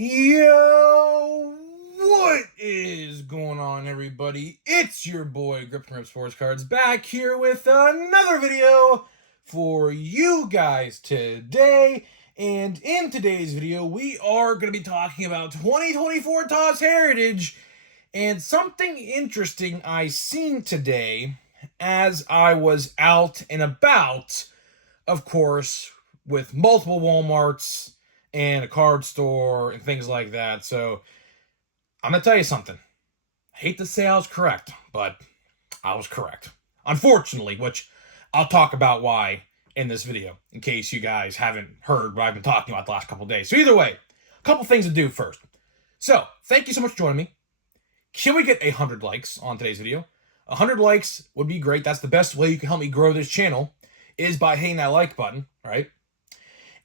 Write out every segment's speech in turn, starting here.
Yo, what is going on, everybody? It's your boy Grip and Rip Sports Cards back here with another video for you guys today. And in today's video, we are going to be talking about 2024 Topps Heritage and something interesting I seen today as I was out and about, of course, with multiple Walmarts and a card store and things like that. So I'm gonna tell you something. I hate to say I was correct, but I was correct, unfortunately, which I'll talk about why in this video in case you guys haven't heard what I've been talking about the last couple of days. So either way, a couple things to do first. So thank you so much for joining me. Can we get 100 likes on today's video? 100 likes would be great. That's the best way you can help me grow this channel, is by hitting that like button, right?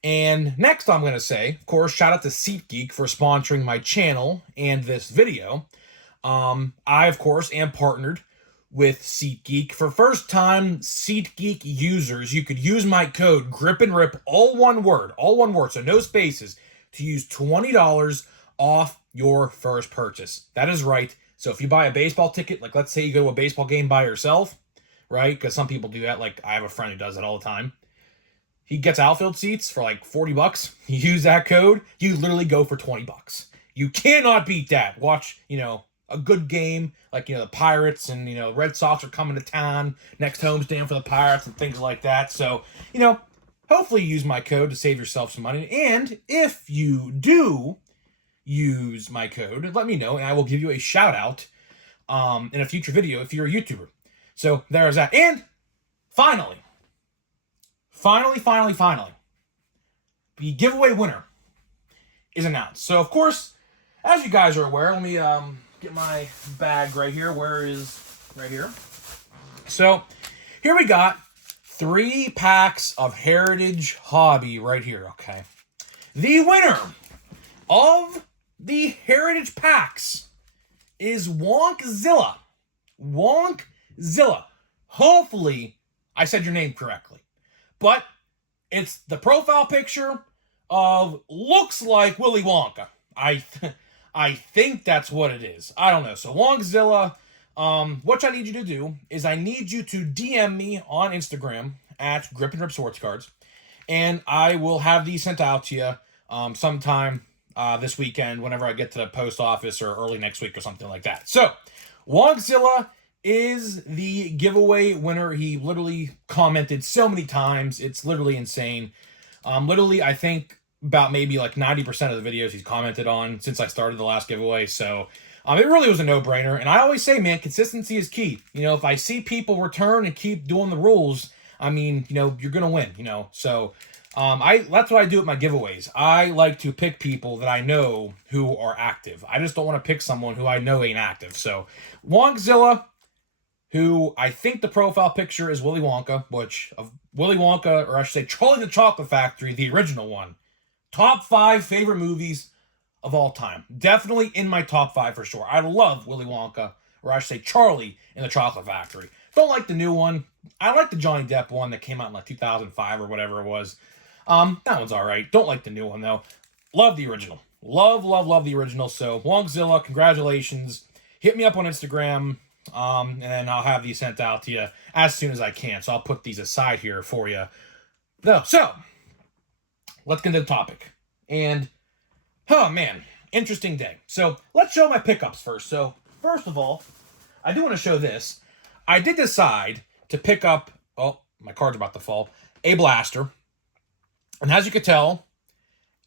And next I'm going to say, of course, shout out to SeatGeek for sponsoring my channel and this video. I, of course, am partnered with SeatGeek. For first-time SeatGeek users, you could use my code GRIPANDRIP, all one word, so no spaces, to use $20 off your first purchase. That is right. So if you buy a baseball ticket, like let's say you go to a baseball game by yourself, right? Because some people do that. Like I have a friend who does it all the time. He gets outfield seats for like $40. You use that code, you literally go for $20. You cannot beat that. Watch, a good game, like, the Pirates and, Red Sox are coming to town, next homestand for the Pirates and things like that. So, hopefully use my code to save yourself some money. And if you do use my code, let me know and I will give you a shout out in a future video if you're a YouTuber. So there's that. And finally, the giveaway winner is announced. So, of course, as you guys are aware, let me get my bag right here. Where is right here? So, here we got 3 packs of Heritage Hobby right here, okay? The winner of the Heritage packs is Wonkzilla. Wonkzilla. Hopefully, I said your name correctly. But it's the profile picture of looks like Willy Wonka. I think that's what it is. I don't know. So Wonkzilla, what I need you to do is I need you to DM me on Instagram at Grip and Rip Sports Cards, and I will have these sent out to you sometime this weekend whenever I get to the post office or early next week or something like that. So Wonkzilla is the giveaway winner. He literally commented so many times. It's literally insane. Literally, I think about maybe like 90% of the videos he's commented on since I started the last giveaway. So it really was a no-brainer. And I always say, man, consistency is key. If I see people return and keep doing the rules, I mean, you're going to win, So that's what I do with my giveaways. I like to pick people that I know who are active. I just don't want to pick someone who I know ain't active. So Wonkzilla, who I think the profile picture is Willy Wonka, or I should say Charlie the Chocolate Factory, the original one. Top 5 favorite movies of all time. Definitely in my top 5 for sure. I love Willy Wonka, or I should say Charlie in the Chocolate Factory. Don't like the new one. I like the Johnny Depp one that came out in like 2005 or whatever it was. That one's alright. Don't like the new one though. Love the original. Love the original. So Wonkzilla, congratulations. Hit me up on Instagram. And then I'll have these sent out to you as soon as I can. So I'll put these aside here for you. So let's get into the topic. And, oh man, interesting day. So let's show my pickups first. So first of all, I do want to show this. I did decide to pick up, oh, my card's about to fall, a blaster. And as you can tell,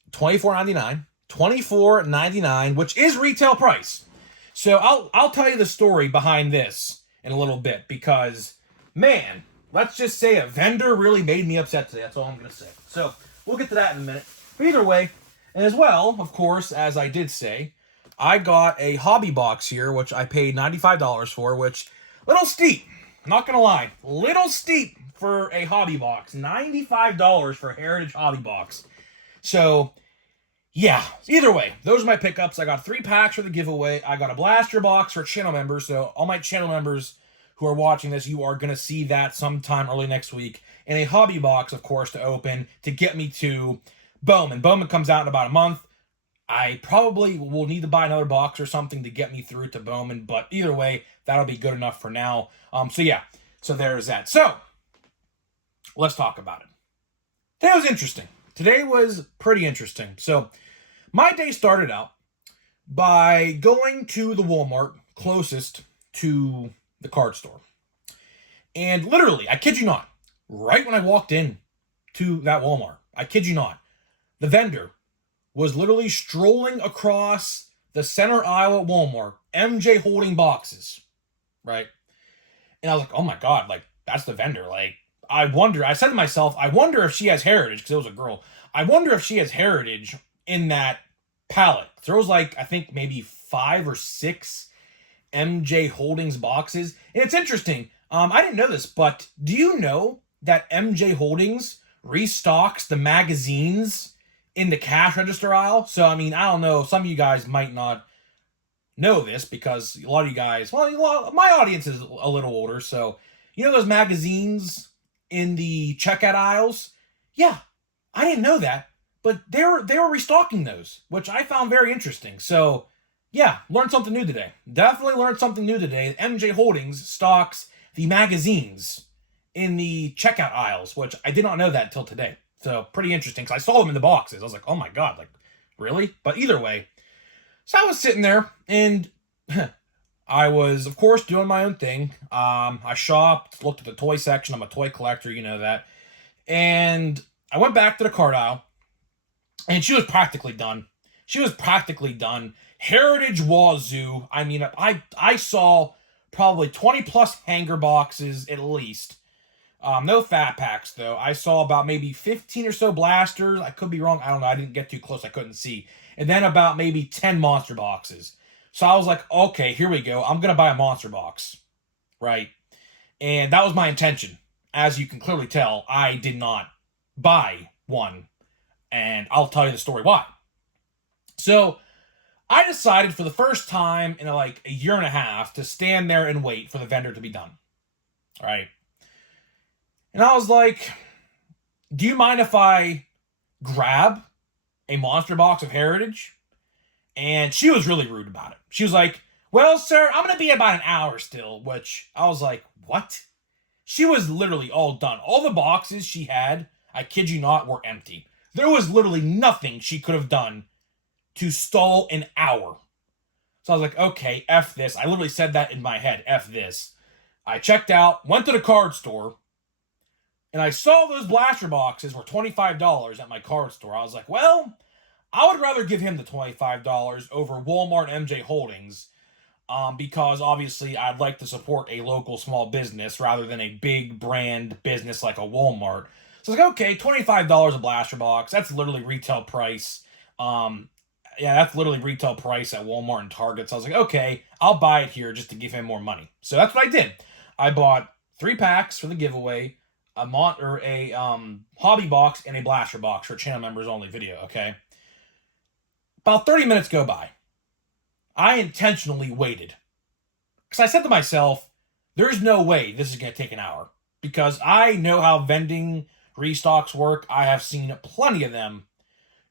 $24.99. $24.99, which is retail price. So I'll tell you the story behind this in a little bit because, man, let's just say a vendor really made me upset today. That's all I'm going to say. So we'll get to that in a minute. But either way, and as well, of course, as I did say, I got a hobby box here, which I paid $95 for, which, little steep. Not going to lie. Little steep for a hobby box. $95 for a Heritage hobby box. So yeah, either way, those are my pickups. I got 3 packs for the giveaway. I got a blaster box for channel members. So all my channel members who are watching this, you are going to see that sometime early next week. And a hobby box, of course, to open to get me to Bowman. Bowman comes out in about a month. I probably will need to buy another box or something to get me through to Bowman, but either way, that'll be good enough for now. So yeah, so there's that. So let's talk about it. Today was interesting. Today was pretty interesting. So my day started out by going to the Walmart closest to the card store. And literally, I kid you not, right when I walked in to that Walmart, I kid you not, the vendor was literally strolling across the center aisle at Walmart, MJ holding boxes, right? And I was like, oh my God, like, that's the vendor. Like, I said to myself, I wonder if she has heritage, because it was a girl. I wonder if she has heritage in that pallet. There was like, I think maybe 5 or 6 MJ Holdings boxes. And it's interesting. I didn't know this, but do you know that MJ Holdings restocks the magazines in the cash register aisle? So, I mean, I don't know. Some of you guys might not know this because a lot of you guys, well, my audience is a little older. So, you know those magazines in the checkout aisles? Yeah, I didn't know that, but they were restocking those, which I found very interesting. So, yeah, learned something new today. Definitely learned something new today. MJ Holdings stocks the magazines in the checkout aisles, which I did not know that until today. So pretty interesting, because I saw them in the boxes. I was like, oh my God, like, really? But either way, so I was sitting there, and I was, of course, doing my own thing. I shopped, looked at the toy section. I'm a toy collector, you know that. And I went back to the card aisle, and she was practically done. She was practically done. Heritage Wazoo. I mean, I saw probably 20 plus hanger boxes at least. No fat packs though. I saw about maybe 15 or so blasters. I could be wrong. I don't know. I didn't get too close. I couldn't see. And then about maybe 10 monster boxes. So I was like, okay, here we go. I'm going to buy a monster box. Right? And that was my intention. As you can clearly tell, I did not buy one. And I'll tell you the story why. So I decided for the first time in like a year and a half to stand there and wait for the vendor to be done. All right. And I was like, do you mind if I grab a monster box of Heritage? And she was really rude about it. She was like, well, sir, I'm going to be about an hour still, which I was like, what? She was literally all done. All the boxes she had, I kid you not, were empty. There was literally nothing she could have done to stall an hour. So I was like, okay, F this. I literally said that in my head, F this. I checked out, went to the card store, and I saw those blaster boxes were $25 at my card store. I was like, well, I would rather give him the $25 over Walmart MJ Holdings, because obviously I'd like to support a local small business rather than a big brand business like a Walmart. So I was like, okay, $25 a blaster box. That's literally retail price. Yeah, that's literally retail price at Walmart and Target. So I was like, okay, I'll buy it here just to give him more money. So that's what I did. I bought 3 packs for the giveaway, a hobby box, and a blaster box for channel members only video, okay? About 30 minutes go by. I intentionally waited. Because I said to myself, there's no way this is going to take an hour. Because I know how vending restocks work. I have seen plenty of them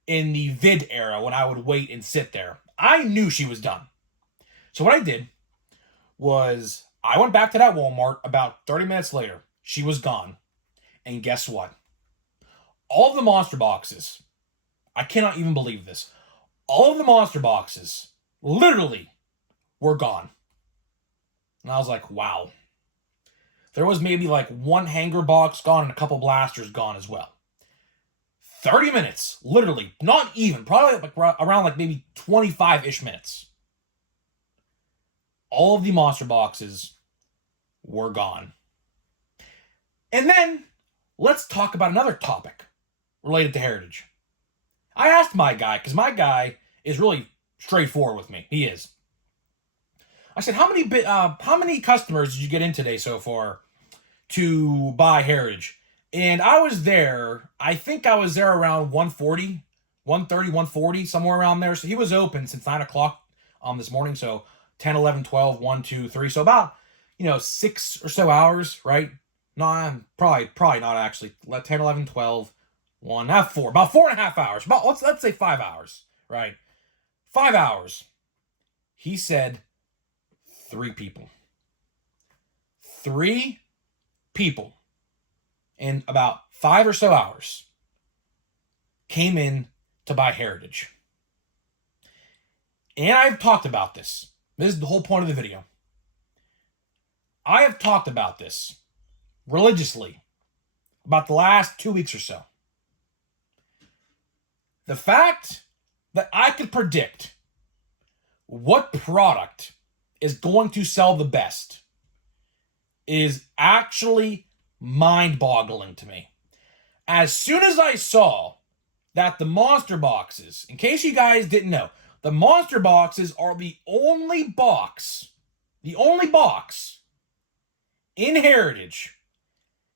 in the vid era when I would wait and sit there. I knew she was done. So what I did was I went back to that Walmart about 30 minutes later. She was gone. And guess what? All of the monster boxes, I cannot even believe this, all of the monster boxes literally were gone. And I was like, wow. There was maybe like 1 hanger box gone and a couple blasters gone as well. 30 minutes, literally, not even, probably like around like maybe 25-ish minutes. All of the monster boxes were gone. And then, let's talk about another topic related to Heritage. I asked my guy, because my guy is really straightforward with me. He is. I said, how many customers did you get in today so far to buy Heritage? And I was there, I think I was there around 1:40, 1:30, 1:40, somewhere around there. So he was open since 9 o'clock this morning. So 10, 11, 12, 1, 2, 3. So about, 6 or so hours, right? No, probably not actually. 10, 11, 12, 1, not 4. About 4.5 hours. Let's say 5 hours, right? 5 hours. He said 3 people. 3 people in about 5 or so hours came in to buy Heritage. And I've talked about this. This is the whole point of the video. I have talked about this religiously about the last 2 weeks or so. The fact that I could predict what product is going to sell the best is actually mind-boggling to me. As soon as I saw that the monster boxes, in case you guys didn't know, the monster boxes are the only box in Heritage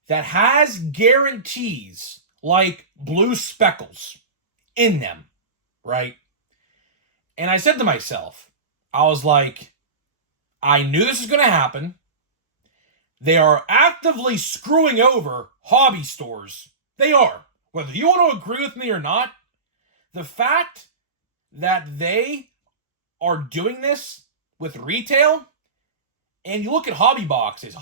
that has guarantees like blue speckles in them, right? And I said to myself, I was like, I knew this was going to happen. They are actively screwing over hobby stores. They are. Whether you want to agree with me or not, the fact that they are doing this with retail, and you look at hobby boxes,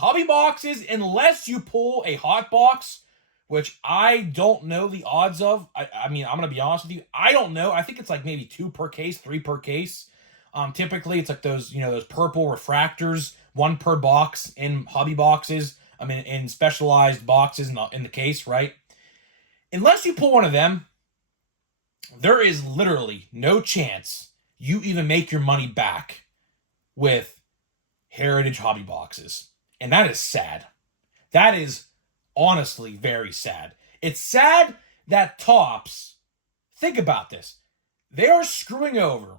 unless you pull a hot box, which I don't know the odds of. I mean, I'm going to be honest with you. I don't know. I think it's like maybe 2 per case, 3 per case. Typically, it's like those, those purple refractors, 1 per box in hobby boxes. I mean, in specialized boxes in the case, right? Unless you pull one of them, there is literally no chance you even make your money back with Heritage hobby boxes. And that is sad. That is honestly very sad. It's sad that Topps, think about this, they are screwing over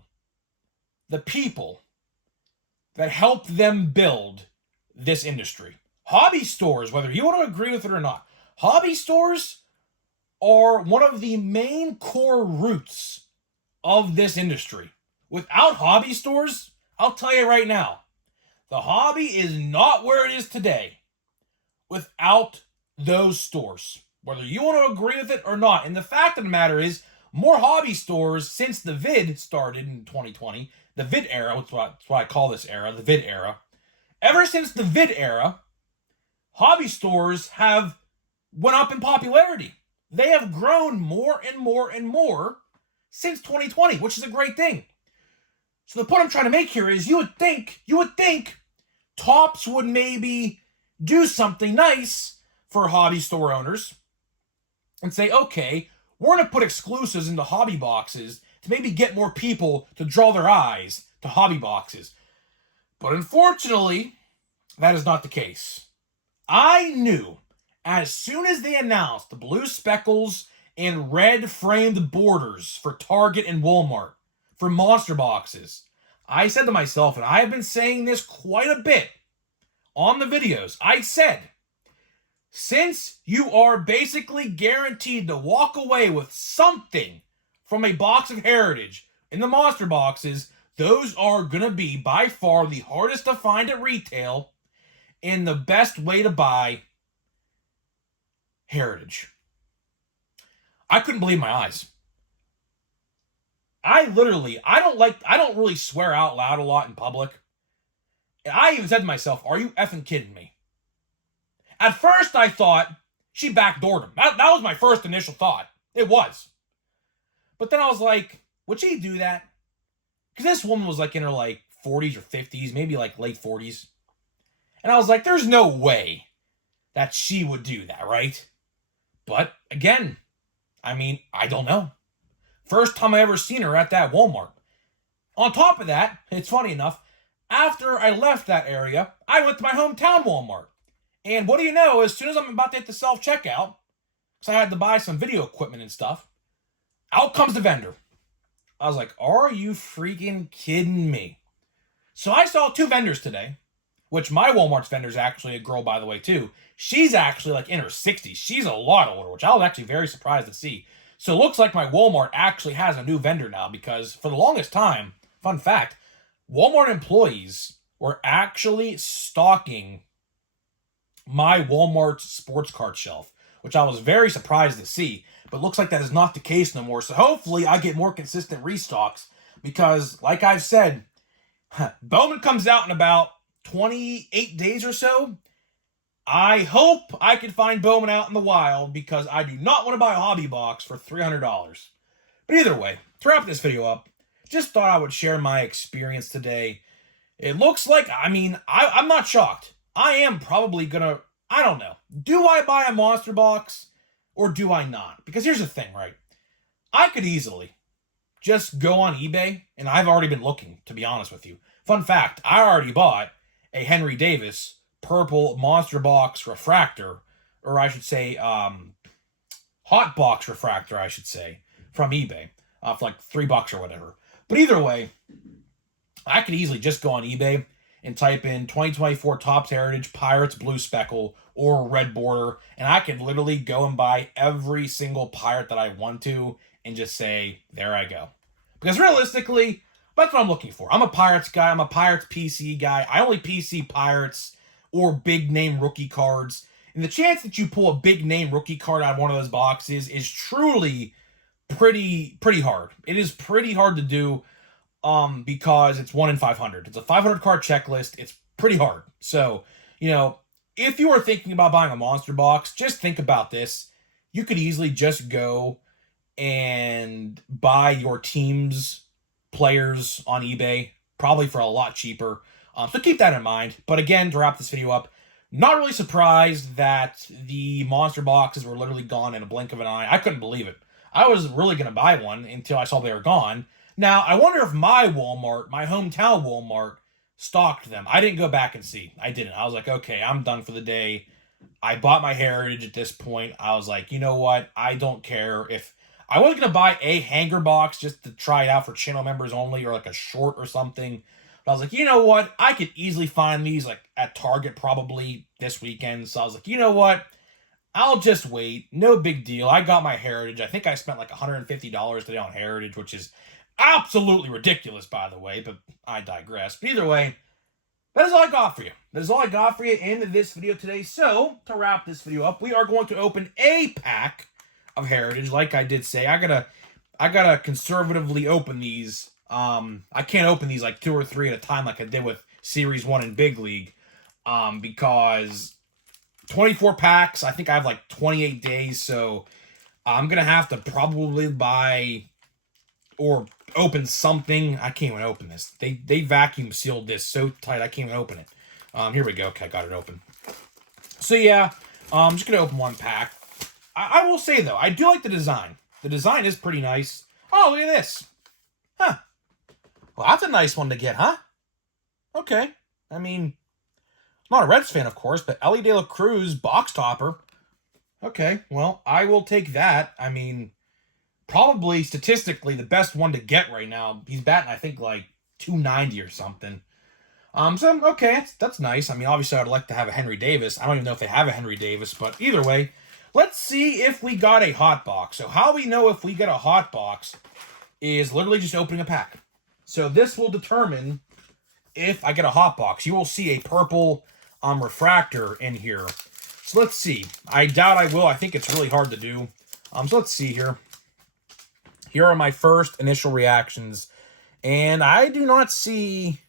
the people that helped them build this industry. Hobby stores, whether you want to agree with it or not, hobby stores are one of the main core roots of this industry. Without hobby stores, I'll tell you right now, the hobby is not where it is today without those stores, whether you want to agree with it or not. And the fact of the matter is, more hobby stores since the vid started in 2020, the vid era, that's what I call this era, the vid era. Ever since the vid era, hobby stores have went up in popularity. They have grown more and more and more since 2020, which is a great thing. So the point I'm trying to make here is you would think Topps would maybe do something nice for hobby store owners and say, okay, we're going to put exclusives into hobby boxes to maybe get more people to draw their eyes to hobby boxes. But unfortunately, that is not the case. I knew as soon as they announced the blue speckles and red framed borders for Target and Walmart for monster boxes, I said to myself, and I have been saying this quite a bit on the videos, I said, since you are basically guaranteed to walk away with something from a box of Heritage in the monster boxes, those are going to be by far the hardest to find at retail and the best way to buy Heritage. I couldn't believe my eyes. I don't really swear out loud a lot in public. And I even said to myself, are you effing kidding me? At first I thought she backdoored him. That was my first initial thought. It was. But then I was like, would she do that? Because this woman was like in her like 40s or 50s, maybe like late 40s. And I was like, there's no way that she would do that, right? But again, I mean, I don't know. First time I ever seen her at that Walmart. On top of that, it's funny enough, after I left that area, I went to my hometown Walmart. And what do you know, as soon as I'm about to hit the self-checkout, because I had to buy some video equipment and stuff, out comes the vendor. I was like, are you freaking kidding me? So I saw 2 vendors today, which my Walmart's vendor is actually a girl, by the way, too. She's actually like in her 60s. She's a lot older, which I was actually very surprised to see. So it looks like my Walmart actually has a new vendor now, because for the longest time, fun fact, Walmart employees were actually stocking my Walmart sports card shelf, which I was very surprised to see, but looks like that is not the case no more. So hopefully I get more consistent restocks. Because, like I've said, Bowman comes out in about 28 days or so. I hope I can find Bowman out in the wild because I do not want to buy a hobby box for $300. But either way, to wrap this video up, just thought I would share my experience today. It looks like, I'm not shocked. I am probably gonna, I don't know. Do I buy a monster box or do I not? Because here's the thing, right? I could easily just go on eBay, and I've already been looking, to be honest with you. Fun fact, I already bought a Henry Davis purple monster box refractor, or I should say, hot box refractor, I should say, from eBay, for like $3 or whatever. But either way, I could easily just go on eBay and type in 2024 Topps Heritage Pirates Blue Speckle or Red Border, and I could literally go and buy every single pirate that I want to and just say, there I go. Because realistically, that's what I'm looking for. I'm a Pirates guy. I'm a Pirates PC guy. I only PC Pirates or big name rookie cards. And the chance that you pull a big name rookie card out of one of those boxes is truly pretty hard. It is pretty hard to do because it's 1 in 500. It's a 500 card checklist. It's pretty hard. So, if you are thinking about buying a monster box, just think about this. You could easily just go and buy your team's players on eBay, probably for a lot cheaper. So keep that in mind. But again, to wrap this video up, not really surprised that the monster boxes were literally gone in a blink of an eye. I couldn't believe it. I was really going to buy one until I saw they were gone. Now, I wonder if my Walmart, my hometown Walmart, stocked them. I didn't go back and see. I didn't. I was like, okay, I'm done for the day. I bought my Heritage at this point. I was like, you know what? I don't care if... I was going to buy a hanger box just to try it out for channel members only, or like a short or something. But I was like, you know what? I could easily find these like at Target probably this weekend. So I was like, you know what? I'll just wait. No big deal. I got my Heritage. I think I spent like $150 today on Heritage, which is absolutely ridiculous, by the way, but I digress. But either way, that is all I got for you. That is all I got for you in this video today. So, to wrap this video up, we are going to open a pack of Heritage. Like I did say, I gotta conservatively open these. I can't open these like 2 or 3 at a time like I did with Series 1 in Big League. Because 24 packs, I think I have like 28 days, so I'm gonna have to probably buy or open something. I can't even open this. They vacuum sealed this so tight I can't even open it. Here we go. Okay, I got it open. So yeah, I'm just gonna open one pack. I will say though, I do like the design. The design is pretty nice. Oh, look at this. Huh. Well, that's a nice one to get, huh? Okay. I mean, I'm not a Reds fan, of course, but Elly De La Cruz box topper. Okay, well, I will take that. I mean, probably statistically the best one to get right now. He's batting, I think, like 290 or something. So, okay, that's nice. I mean, obviously, I'd like to have a Henry Davis. I don't even know if they have a Henry Davis, but either way, let's see if we got a hot box. So how we know if we get a hot box is literally just opening a pack. So this will determine if I get a hot box. You will see a purple refractor in here. So let's see. I doubt I will. I think it's really hard to do. So let's see here. Here are my first initial reactions. And I do not see...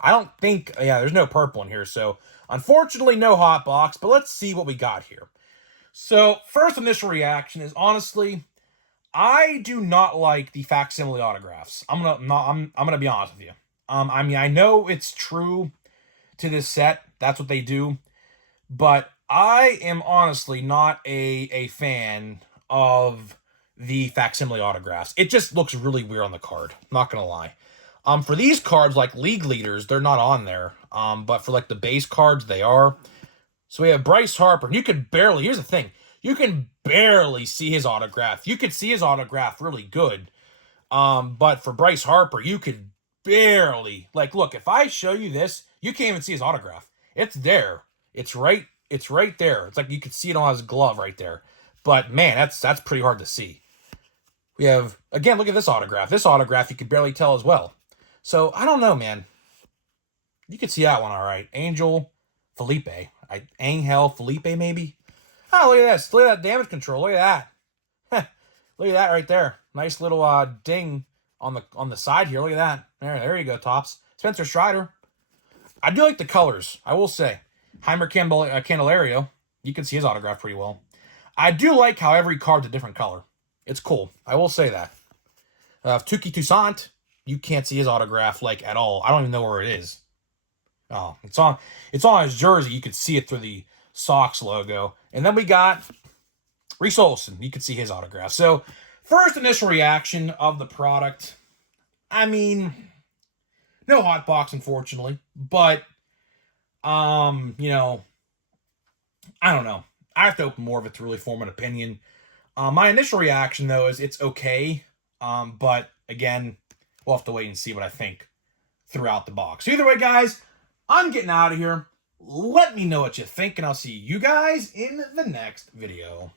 I don't think... Yeah, there's no purple in here. So, unfortunately, no hot box. But let's see what we got here. So, first initial reaction is, honestly, I do not like the facsimile autographs. I'm gonna be honest with you. I mean, I know it's true to this set. That's what they do. But I am honestly not a fan of the facsimile autographs. It just looks really weird on the card. Not gonna lie. For these cards, like League Leaders, they're not on there. But for like the base cards, they are. So we have Bryce Harper. And you could barely, here's the thing. You can barely see his autograph. You could see his autograph really good. But for Bryce Harper, you could barely, like, look, if I show you this, you can't even see his autograph. It's there. It's right there. It's like you could see it on his glove right there. But man, that's pretty hard to see. We have, again, look at this autograph. This autograph you could barely tell as well. So, I don't know, man. You could see that one all right. Angel Felipe. Angel Felipe, maybe? Oh, look at this. Look at that damage control. Look at that. Look at that right there. Nice little ding on the side here. Look at that. There you go, Topps. Spencer Strider. I do like the colors, I will say. Heimer Candelario. You can see his autograph pretty well. I do like how every card's a different color. It's cool. I will say that. Tuki Toussaint. You can't see his autograph, like, at all. I don't even know where it is. Oh, it's on his jersey. You could see it through the Sox logo. And then we got Reese Olson. You could see his autograph. So, first initial reaction of the product. I mean, no hot box, unfortunately. But, you know, I don't know. I have to open more of it to really form an opinion. My initial reaction, though, is it's okay. But, again, we'll have to wait and see what I think throughout the box. So either way, guys, I'm getting out of here. Let me know what you think, and I'll see you guys in the next video.